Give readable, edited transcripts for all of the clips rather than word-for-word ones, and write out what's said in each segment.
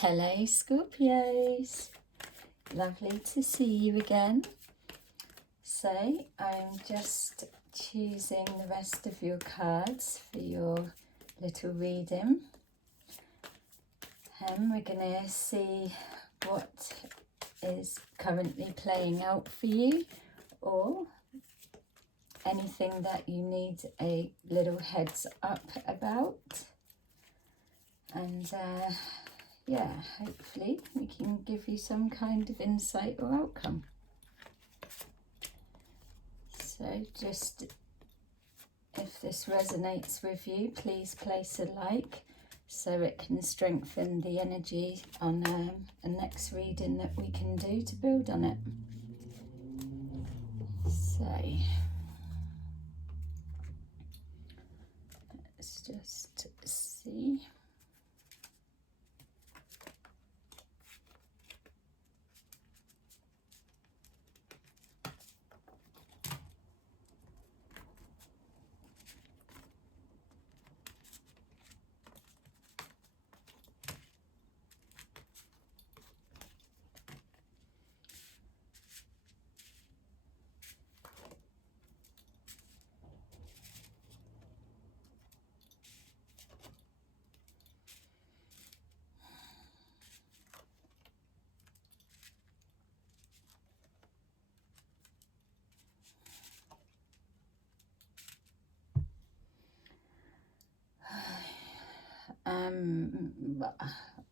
Hello Scorpios, lovely to see you again. So I'm just choosing the rest of your cards for your little reading, and we're going to see what is currently playing out for you, or anything that you need a little heads up about. And yeah, hopefully we can give you some kind of insight or outcome. So just, if this resonates with you, please place a like so it can strengthen the energy on a next reading that we can do to build on it. So let's just see.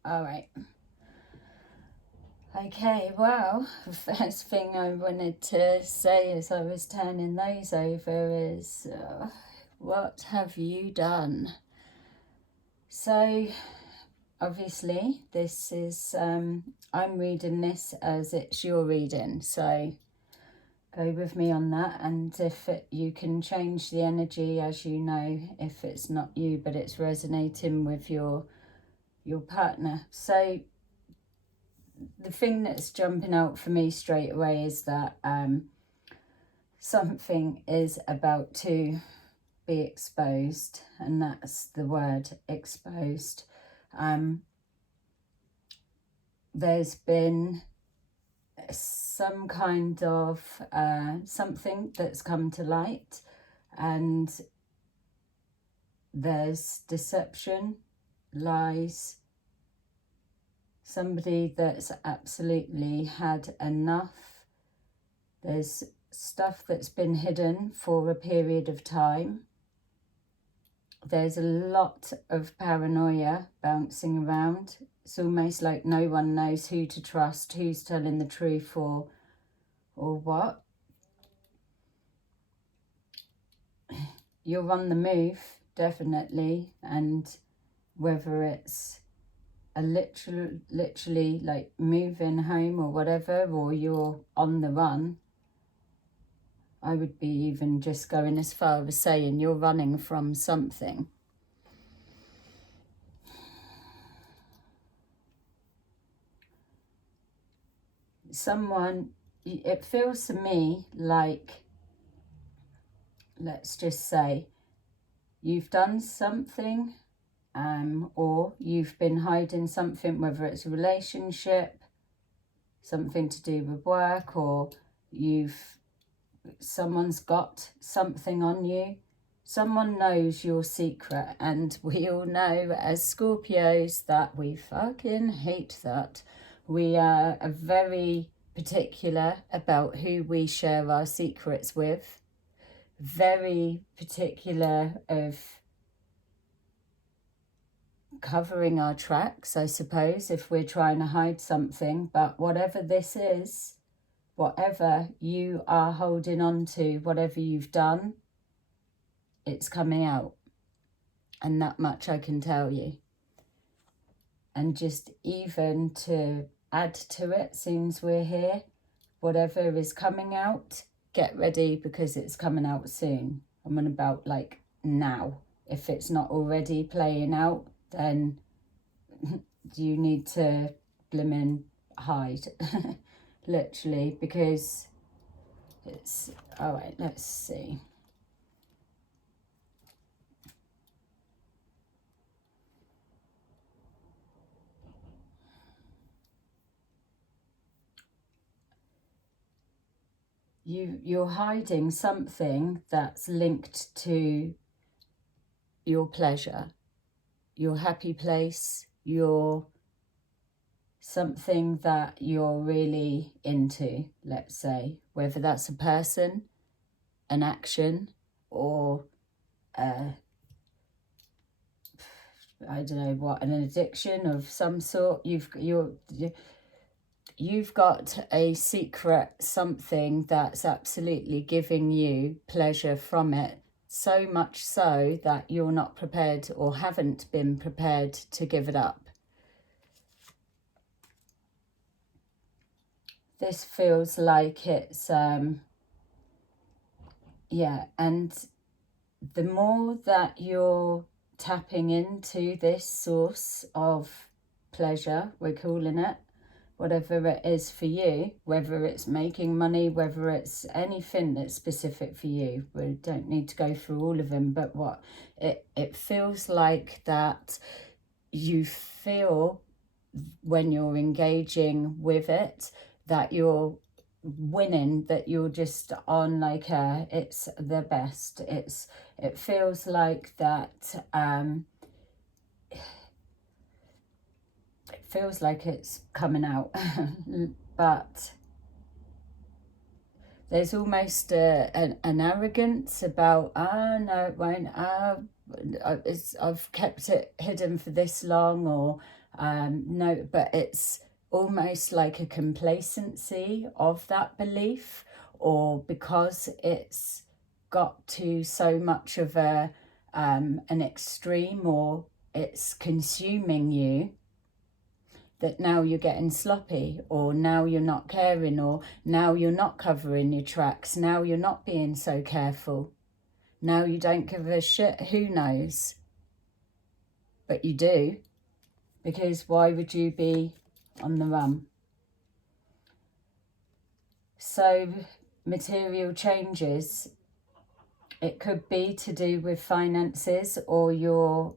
All right. Okay, well, the first thing I wanted to say as I was turning those over is, what have you done? So, obviously, this is, I'm reading this as it's your reading, so go with me on that. And if you can change the energy, as you know, if it's not you, but it's resonating with your partner. So the thing that's jumping out for me straight away is that something is about to be exposed, and that's the word, exposed. There's been some kind of something that's come to light, and there's deception, lies, somebody that's absolutely had enough. There's stuff that's been hidden for a period of time. There's a lot of paranoia bouncing around. It's almost like no one knows who to trust, who's telling the truth or what. You're on the move, definitely, and whether it's a literally like moving home or whatever, or you're on the run, I would be even just going as far as saying you're running from something. Someone, it feels to me like, let's just say, you've done something, or you've been hiding something, whether it's a relationship, something to do with work, or someone's got something on you. Someone knows your secret, and we all know as Scorpios that we fucking hate that. We are very particular about who we share our secrets with. Very particular of covering our tracks, I suppose, if we're trying to hide something. But whatever this is, whatever you are holding on to, whatever you've done, it's coming out. And that much I can tell you. And just even to add to it, since we're here, whatever is coming out, get ready, because it's coming out soon. I'm on about like now. If it's not already playing out, then you need to blimmin' hide. Literally, because it's... All right, let's see. you're hiding something that's linked to your pleasure, your happy place, your something that you're really into, let's say, whether that's a person, an action, or I don't know what, an addiction of some sort. You've got a secret something that's absolutely giving you pleasure from it, so much so that you're not prepared or haven't been prepared to give it up. This feels like it's, yeah, and the more that you're tapping into this source of pleasure, we're calling it, whatever it is for you, whether it's making money, whether it's anything that's specific for you. We don't need to go through all of them, but what it feels like that you feel when you're engaging with it, that you're winning, that you're just on like a, it's the best. It feels like that, it feels like it's coming out, but there's almost an arrogance about, no, it won't, I've kept it hidden for this long, or no, but it's almost like a complacency of that belief, or because it's got to so much of a an extreme, or it's consuming you, that now you're getting sloppy, or now you're not caring, or now you're not covering your tracks, now you're not being so careful, now you don't give a shit who knows, but you do, because why would you be on the run? So material changes, it could be to do with finances, or your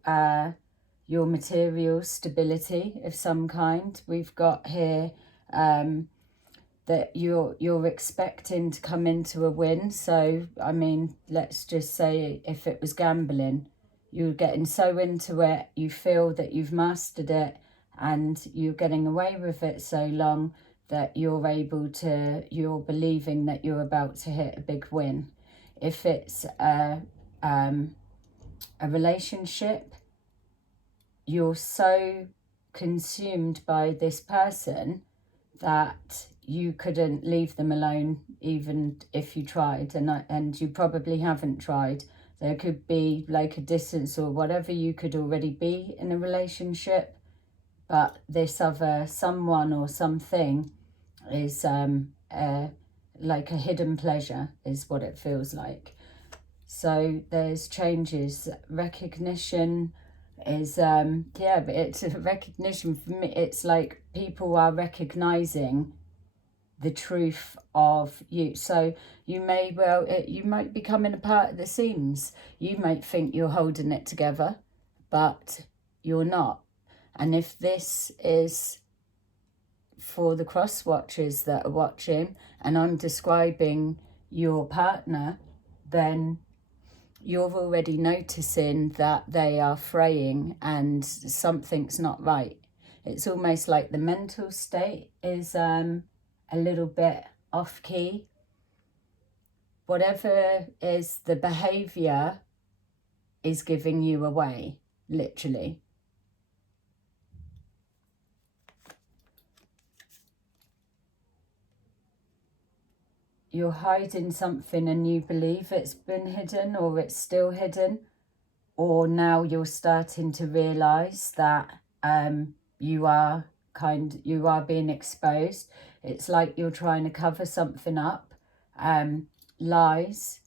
material stability of some kind. We've got here that you're expecting to come into a win. So I mean, let's just say if it was gambling, you're getting so into it, you feel that you've mastered it, and you're getting away with it so long that you're believing that you're about to hit a big win. If it's a relationship, you're so consumed by this person that you couldn't leave them alone even if you tried, and you probably haven't tried. There could be like a distance or whatever, you could already be in a relationship, but this other someone or something is like a hidden pleasure is what it feels like. So there's changes. Recognition is, yeah, but it's a recognition for me. It's like people are recognizing the truth of you. So you may well, you might be coming apart at the seams. You might think you're holding it together, but you're not. And if this is for the cross watchers that are watching, and I'm describing your partner, then you're already noticing that they are fraying and something's not right. It's almost like the mental state is a little bit off key. Whatever is the behavior is giving you away, literally. You're hiding something and you believe it's been hidden, or it's still hidden, or now you're starting to realise that you are being exposed. It's like you're trying to cover something up, lies,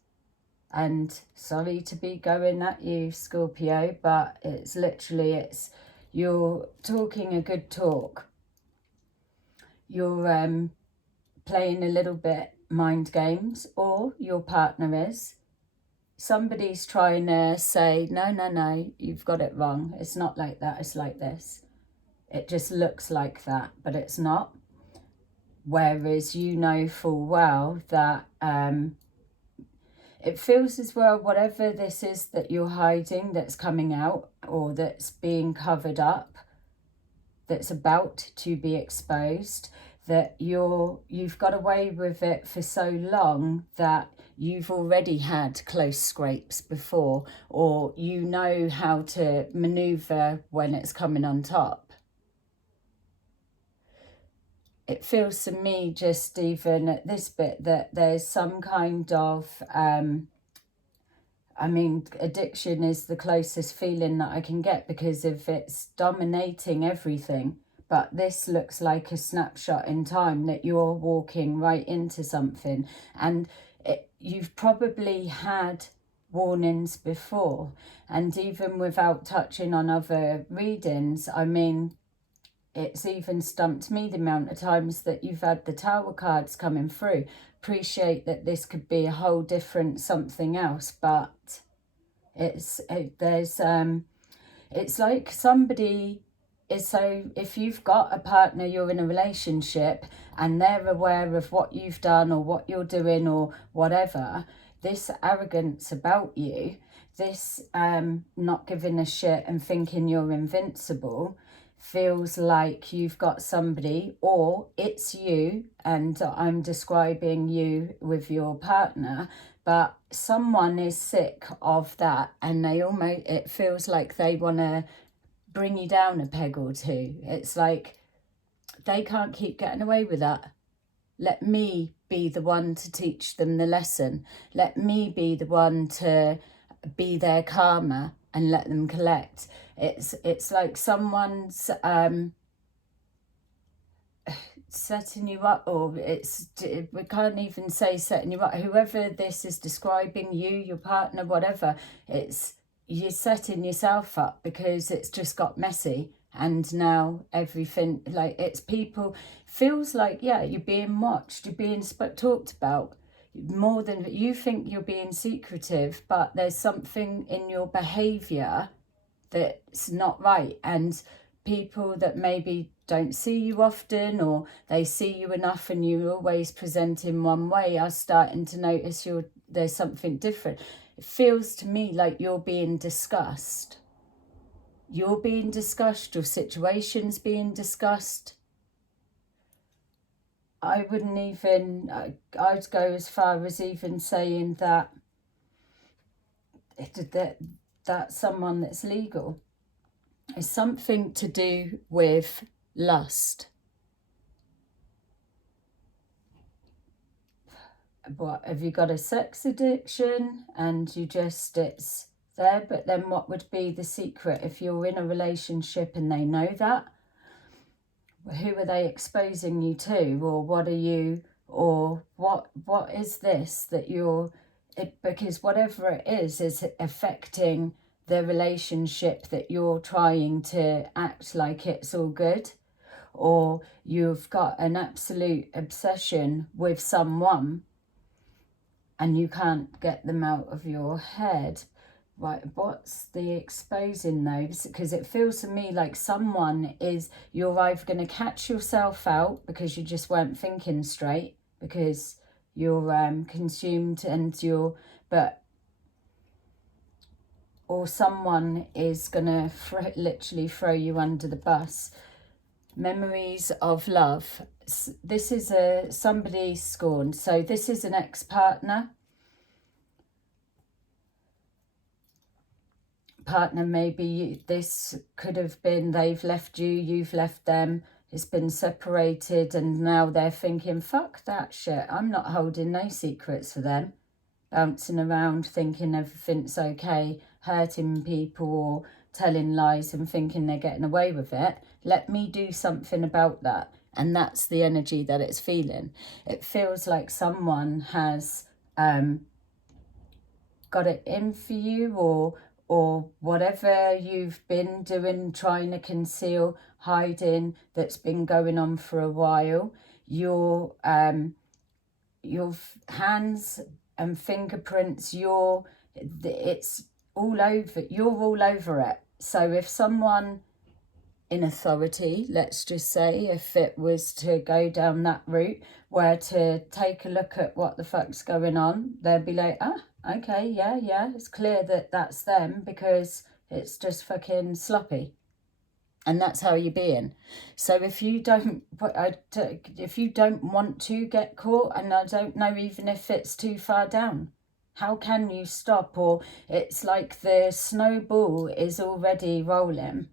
and sorry to be going at you, Scorpio, but it's literally, you're talking a good talk. You're playing a little bit mind games, or your partner is. Somebody's trying to say, no, you've got it wrong. It's not like that, it's like this. It just looks like that, but it's not. whereas you know full well that it feels as well, whatever this is that you're hiding, that's coming out or that's being covered up, that's about to be exposed, that you've got away with it for so long that you've already had close scrapes before, or you know how to maneuver when it's coming on top. It feels to me, just even at this bit, that there's some kind of I mean, addiction is the closest feeling that I can get because of it's dominating everything. But this looks like a snapshot in time that you're walking right into something. And you've probably had warnings before. And even without touching on other readings, I mean, it's even stumped me the amount of times that you've had the Tower cards coming through. Appreciate that this could be a whole different something else, but it's like somebody is, so if you've got a partner, you're in a relationship and they're aware of what you've done or what you're doing or whatever, this arrogance about you, this not giving a shit and thinking you're invincible, feels like you've got somebody, or it's you, and I'm describing you with your partner, but someone is sick of that and they almost, it feels like they want to bring you down a peg or two. It's like they can't keep getting away with that. Let me be the one to teach them the lesson. Let me be the one to be their karma and let them collect. It's like someone's setting you up, or we can't even say setting you up. Whoever this is describing, you, your partner, whatever, you're setting yourself up because it's just got messy. And now everything, like, it's people, feels like, yeah, you're being watched, you're being talked about more than you think. You're being secretive, but there's something in your behavior that's not right. And people that maybe don't see you often, or they see you enough and you always present in one way, are starting to notice there's something different. It feels to me like you're being discussed. You're being discussed, your situation's being discussed. I wouldn't even, I'd go as far as even saying that that's someone that's legal. It's something to do with lust. What, have you got a sex addiction and you just, it's there? But then what would be the secret if you're in a relationship and they know that? Who are they exposing you to, or what are you, or what is this that you're, because whatever it is affecting the relationship, that you're trying to act like it's all good, or you've got an absolute obsession with someone and you can't get them out of your head. Right, what's the exposing those? Because it feels to me like someone is, you're either going to catch yourself out because you just weren't thinking straight, because you're consumed and or someone is going to literally throw you under the bus. Memories of love. This is somebody scorned. So this is an ex-partner. Maybe this could have been they've left you, you've left them, it's been separated, and now they're thinking, fuck that shit, I'm not holding no secrets for them. Bouncing around thinking everything's okay, hurting people or telling lies and thinking they're getting away with it. Let me do something about that. And that's the energy that it's feeling. It feels like someone has got it in for you, or whatever you've been doing, trying to conceal, hiding, that's been going on for a while. Your hands and fingerprints, it's all over, you're all over it. So if someone in authority, let's just say, if it was to go down that route, were to take a look at what the fuck's going on, they'd be like, ah, okay, yeah, it's clear that that's them because it's just fucking sloppy. And that's how you're being. So if you don't want to get caught, and I don't know even if it's too far down, how can you stop? Or it's like the snowball is already rolling.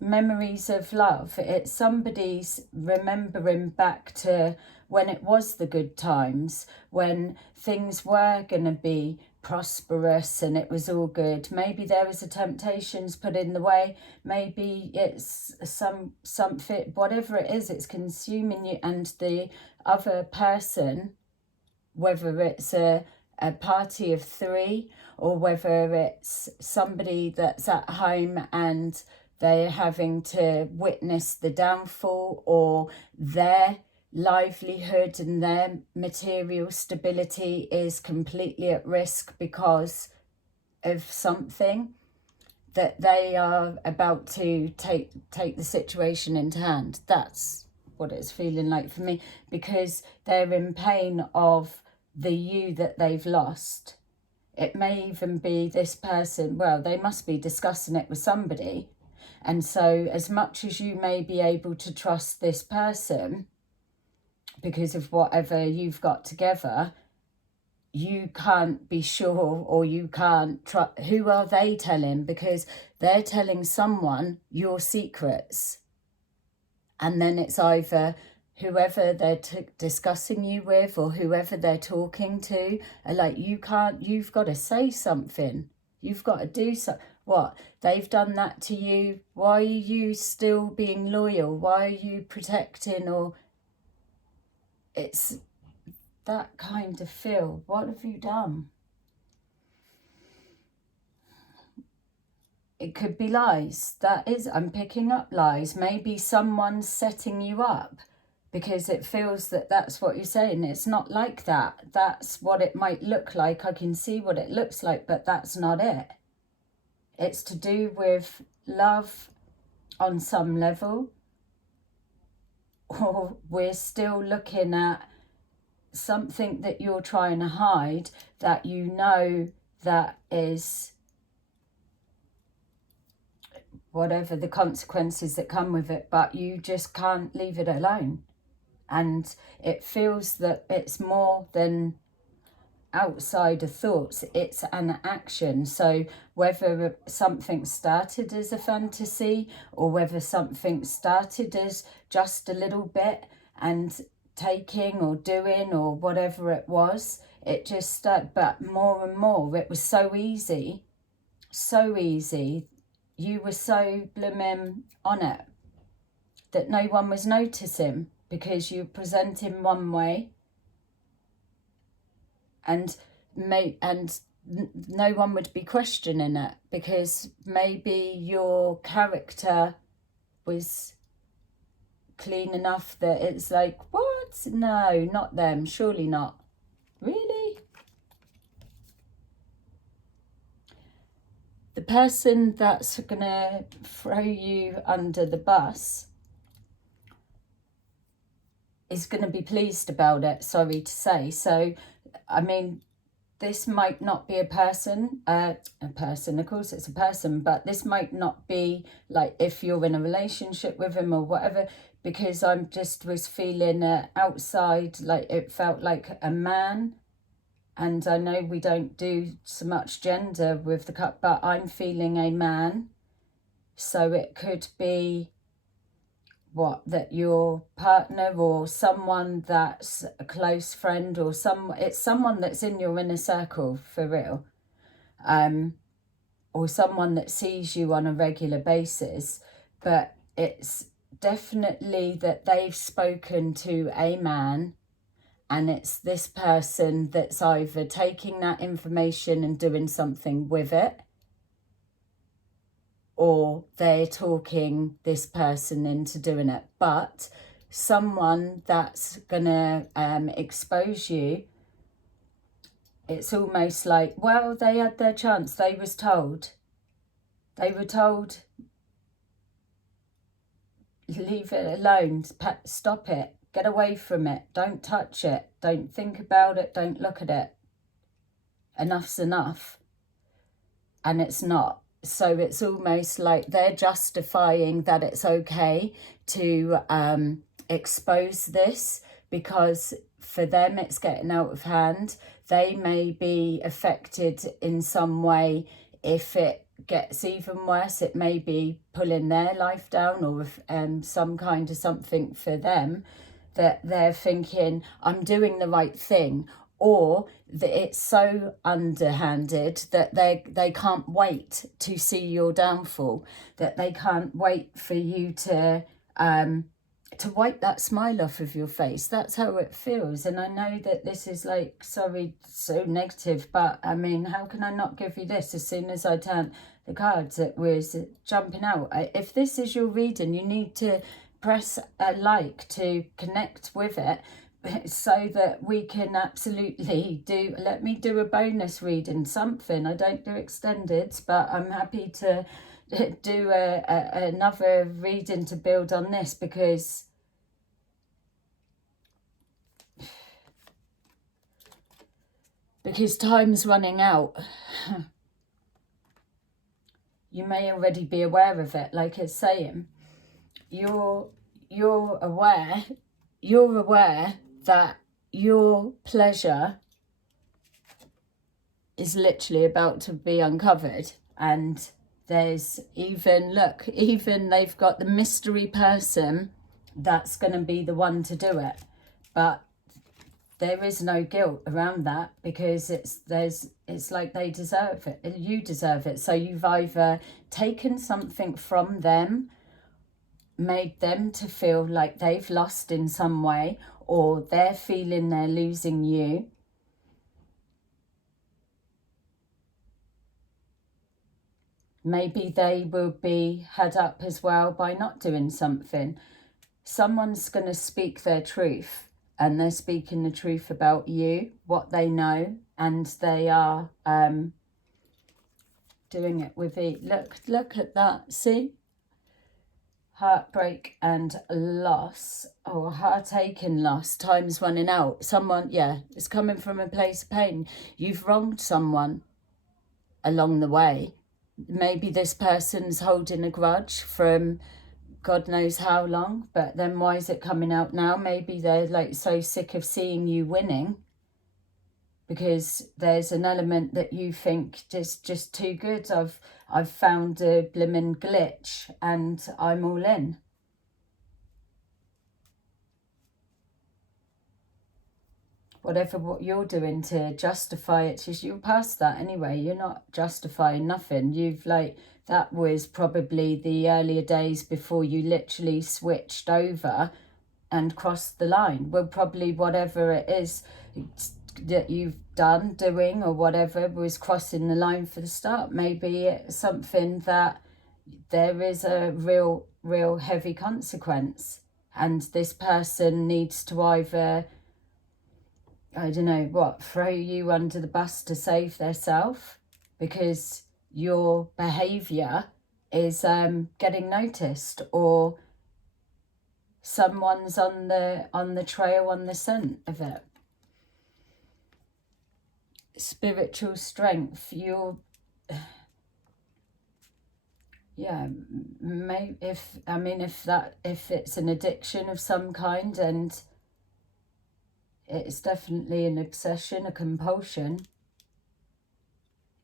Memories of love, it's somebody's remembering back to when it was the good times, when things were going to be prosperous and it was all good. Maybe there was a temptations put in the way, maybe it's something, whatever it is, it's consuming you and the other person, whether it's a party of three or whether it's somebody that's at home and they're having to witness the downfall, or their livelihood and their material stability is completely at risk because of something, that they are about to take the situation into hand. That's what it's feeling like for me, because they're in pain of the you that they've lost. It may even be this person, well, they must be discussing it with somebody. And so as much as you may be able to trust this person because of whatever you've got together, you can't be sure, or you can't trust. Who are they telling? Because they're telling someone your secrets. And then it's either whoever they're discussing you with or whoever they're talking to are like, you've got to say something. You've got to do something. What? They've done that to you. Why are you still being loyal? Why are you protecting? Or it's that kind of feel. What have you done? It could be lies. That is, I'm picking up lies. Maybe someone's setting you up because it feels that that's what you're saying. It's not like that. That's what it might look like. I can see what it looks like, but that's not it. It's to do with love on some level, or we're still looking at something that you're trying to hide that you know that is whatever the consequences that come with it, but you just can't leave it alone. And it feels that it's more than outside of thoughts, it's an action. So whether something started as a fantasy or whether something started as just a little bit and taking or doing or whatever it was, it just but more and more it was so easy. You were so blooming on it that no one was noticing because you present in one way, and no one would be questioning it because maybe your character was clean enough that it's like, what? No, not them. Surely not. Really? The person that's gonna throw you under the bus is going to be pleased about it, sorry to say. So, I mean, this might not be a person, of course it's a person, but this might not be like if you're in a relationship with him or whatever, because I'm just was feeling outside, like it felt like a man. And I know we don't do so much gender with the cup, but I'm feeling a man. So it could be that your partner or someone that's a close friend or it's someone that's in your inner circle for real, or someone that sees you on a regular basis, but it's definitely that they've spoken to a man, and it's this person that's either taking that information and doing something with it, or they're talking this person into doing it. But someone that's gonna expose you, it's almost like, well, they had their chance. They were told leave it alone, stop it, get away from it, don't touch it, don't think about it, don't look at it. Enough's enough. And it's not. So it's almost like they're justifying that it's okay to expose this, because for them it's getting out of hand. They may be affected in some way. If it gets even worse, it may be pulling their life down, or some kind of something for them that they're thinking, I'm doing the right thing, or that it's so underhanded that they can't wait to see your downfall, that they can't wait for you to wipe that smile off of your face. That's how it feels. And I know that this is like, sorry, so negative, but I mean, how can I not give you this? As soon as I turned the cards, it was jumping out. If this is your reading, you need to press a like to connect with it, so that we can absolutely let me do a bonus reading, something. I don't do extendeds, but I'm happy to do another reading to build on this, because time's running out. You may already be aware of it, like it's saying. You're aware that your pleasure is literally about to be uncovered. And there's even they've got the mystery person that's going to be the one to do it. But there is no guilt around that, because it's like they deserve it. You deserve it. So you've either taken something from them, made them to feel like they've lost in some way, or they're feeling they're losing you. Maybe they will be had up as well by not doing something. Someone's going to speak their truth, and they're speaking the truth about you, what they know, and they are doing it with it. Look at that. See? Heartbreak and loss, or heartache and loss. Time's running out. Someone, yeah, it's coming from a place of pain. You've wronged someone along the way. Maybe this person's holding a grudge from God knows how long, but then why is it coming out now? Maybe they're like so sick of seeing you winning, because there's an element that you think just too good. I've found a blimmin' glitch and I'm all in. Whatever what you're doing to justify it, you're past that anyway. You're not justifying nothing. You've that was probably the earlier days before you literally switched over and crossed the line. Well, probably whatever it is that you've doing or whatever was crossing the line for the start. Maybe it's something that there is a real heavy consequence, and this person needs to either, I don't know what, throw you under the bus to save theirself, because your behaviour is getting noticed, or someone's on the trail, on the scent of it. Spiritual strength. You're, yeah, maybe if it's an addiction of some kind, and it's definitely an obsession, a compulsion.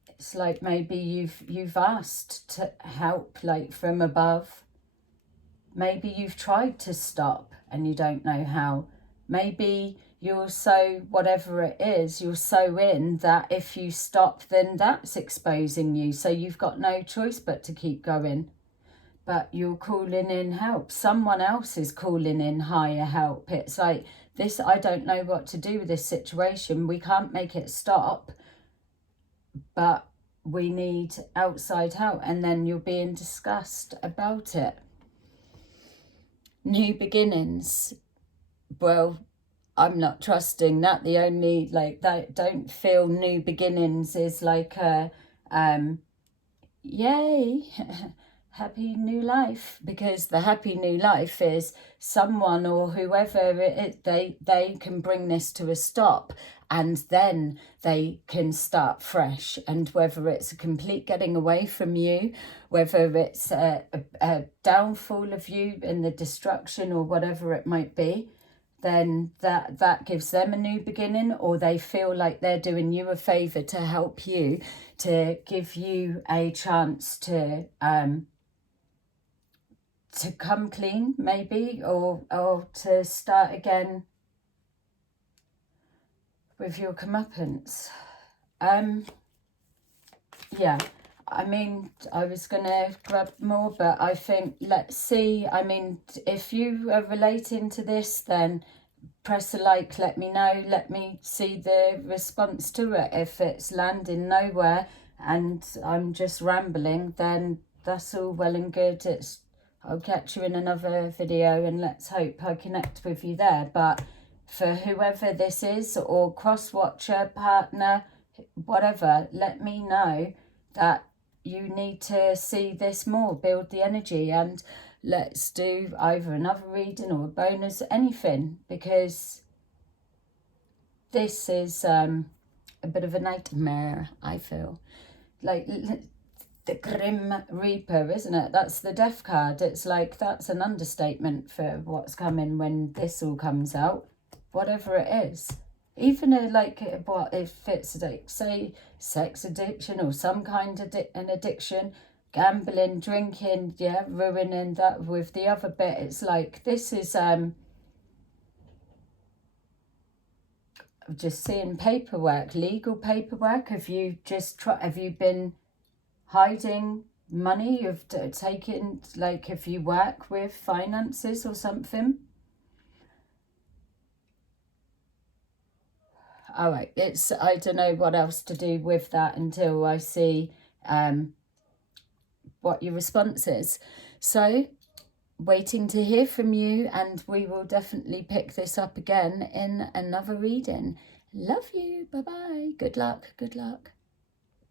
It's like maybe you've asked to help, like from above. Maybe you've tried to stop and you don't know how. Maybe you're so, whatever it is, you're so in that if you stop, then that's exposing you. So you've got no choice but to keep going. But you're calling in help. Someone else is calling in higher help. It's like, this, I don't know what to do with this situation. We can't make it stop, but we need outside help. And then you're being discussed about it. New beginnings. Well, I'm not trusting that. The only, don't feel new beginnings is like a, yay. happy new life, because the happy new life is someone or whoever they can bring this to a stop, and then they can start fresh. And whether it's a complete getting away from you, whether it's a downfall of you and the destruction or whatever it might be, then that gives them a new beginning, or they feel like they're doing you a favor to help you, to give you a chance to come clean, maybe, or to start again with your comeuppance. Yeah, I mean, I was going to grab more, but I think, let's see. I mean, if you are relating to this, then press a like, let me know, let me see the response to it. If it's landing nowhere and I'm just rambling, then that's all well and good. I'll catch you in another video, and let's hope I connect with you there. But for whoever this is, or cross-watcher, partner, whatever, let me know that you need to see this more, build the energy, and let's do either another reading or a bonus, anything, because this is a bit of a nightmare, I feel. Like the Grim Reaper, isn't it? That's the death card. It's like, that's an understatement for what's coming when this all comes out, whatever it is. Even what if it's like, say, sex addiction or some kind of an addiction, gambling, drinking, yeah, ruining that with the other bit. It's like, this is just seeing paperwork, legal paperwork. Have you been hiding money? You've taken, like, if you work with finances or something. All right, I don't know what else to do with that until I see what your response is. So, waiting to hear from you, and we will definitely pick this up again in another reading. Love you. Bye-bye. Good luck. Good luck.